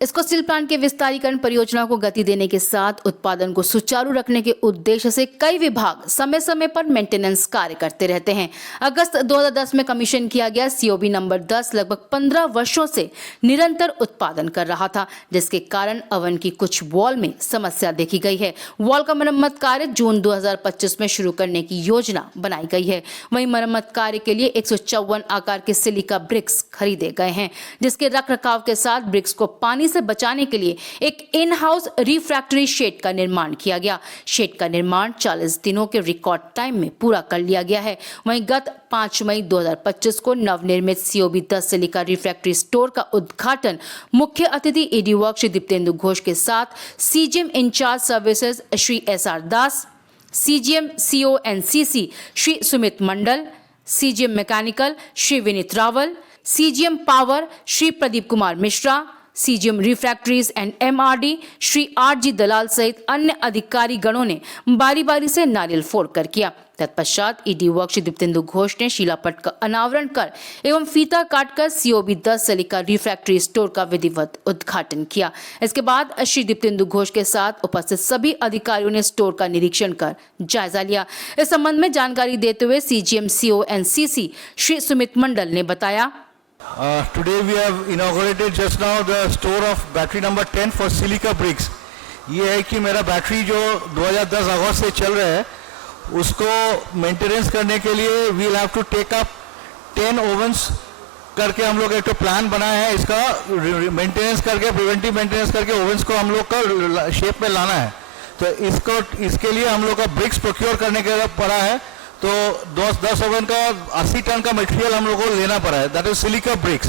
इसको steel plant के विस्तारीकरण परियोजना को गति देने के साथ उत्पादन को सुचारू रखने के उद्देश्य से कई विभाग समय समय पर मेंटेनेंस कार्य करते रहते हैं। अगस्त 2010 में कमीशन किया गया सीओबी नंबर 10 लगभग 15 वर्षों से निरंतर उत्पादन कर रहा था, जिसके कारण ओवन की कुछ वॉल में समस्या देखी गई है। वॉल का मरम्मत कार्य जून 2025 में शुरू करने की योजना बनाई गई है। वहीं मरम्मत कार्य के लिए 154 आकार के सिलिका ब्रिक्स खरीदे गए हैं, जिसके रखरखाव के साथ ब्रिक्स को पानी से बचाने के लिए एक इन हाउस रिफ्रैक्टरी शेड का निर्माण किया गया। शेड का निर्माण 40 दिनों के रिकॉर्ड टाइम में पूरा कर लिया गया है। वहीं गत 5 मई 2025 को नवनिर्मित सीओबी 10 सिलिका रिफ्रैक्टरी स्टोर का उद्घाटन मुख्य अतिथि ईडी वर्क श्री दीप्तेंदु घोष के साथ CGM incharge services Shri SR Das, CGM CO NCC Shri Sumit Mandal, CGM mechanical Shri Vineet Rawal, CGM power Shri Pradeep Kumar Mishra, CGM refractories and MRD Shri RG Dalal सहित अन्य अधिकारी गणों ने बारी बारी से नारियल फोड़कर किया। तत्पश्चात ईडी वर्क श्री दीप्तेंदु घोष ने शिलापट का अनावरण कर एवं फीता काटकर सीओबी 10 सिलिका रिफ्रैक्टरी स्टोर का विधिवत उद्घाटन किया। इसके बाद श्री दीप्तेंदु घोष के साथ उपस्थित सभी अधिकारियों ने स्टोर का निरीक्षण कर जायजा लिया। इस संबंध में जानकारी देते हुए CGM CO NCC Shri Sumit Mandal ने बताया, Today we have inaugurated just now the store of battery number 10 for silica bricks. ये है कि मेरा बैटरी जो 2010 अगस्त से चल रहा है उसको मेंटेनेंस करने के लिए we'll have to take up 10 ovens करके हम लोग एक तो प्लान बनाया है। इसका मेंटेनेंस करके प्रिवेंटिव मेंटेनेंस करके ओवंस को हम लोग का शेप में लाना है। तो इसके लिए हम लोग का ब्रिक्स प्रोक्योर करने के पड़ा है। तो 10 ओवन का 80 टन का मटेरियल हम लोग को लेना पड़ा है। That is silica bricks.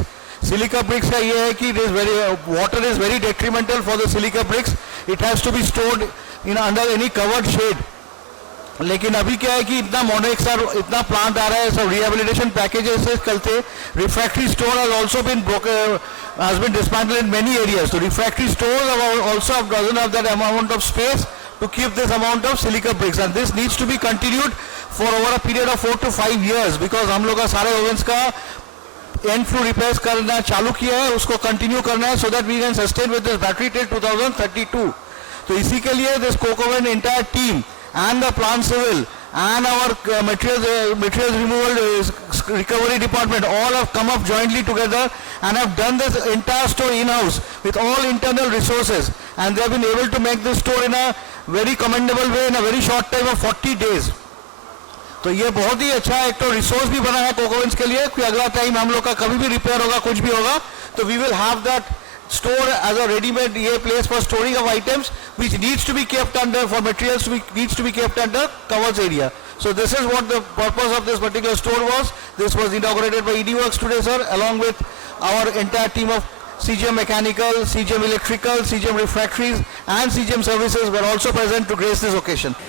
Silica bricks का ये है कि water is very detrimental for the silica bricks. It has to be stored in under any covered shed. लेकिन अभी क्या है कि इतना मॉडर्न इतना प्लांट आ रहा है, सब रिहेबिलिटेशन पैकेजेस से चलते refractory store has also been has been dismantled in many areas. So refractory stores also doesn't have that amount of space to keep this amount of silica bricks, and this needs to be continued for over a period of 4 to 5 years because हम लोग का सारे ovens का and flu repairs करना चालू किया है, उसको कंटिन्यू करना है so that we can sustain with this battery till 2032. तो इसी के लिए this coke oven entire team and the plant civil and our materials removal recovery department all have come up jointly together and have done this entire store in-house with all internal resources, and they have been able to make this store in a very commendable way in a very short time of 40 days. तो ये बहुत ही अच्छा एक तो resource भी बना है Coke Owens के लिए कि अगला टाइम हम लोग का कभी भी रिपेयर होगा, कुछ भी होगा, तो we will have that store as a ready-made place for storing of items which needs to be kept under, for materials needs to be kept under covers area. So this is what the purpose of this particular store was. This was inaugurated by ED Works today, sir, along with our entire team of CGM Mechanical, CGM Electrical, CGM Refractories and CGM Services were also present to grace this occasion.